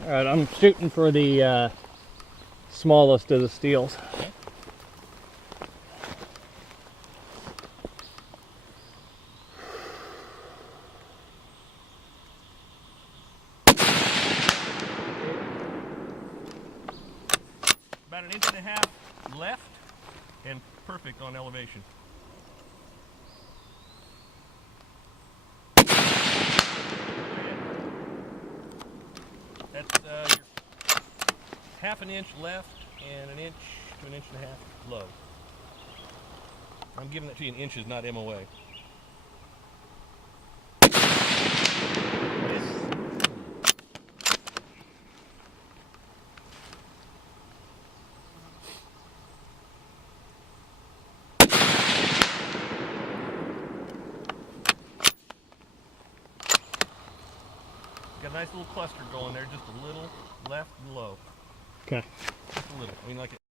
All right, I'm shooting for the smallest of the steels. Okay. About 1.5 inches left and perfect on elevation. That's your 1/2 inch left and 1 inch to 1.5 inches low. I'm giving that to you in inches, not MOA. Got a nice little cluster going there, just a little left and low. Okay. Just a little. I mean, like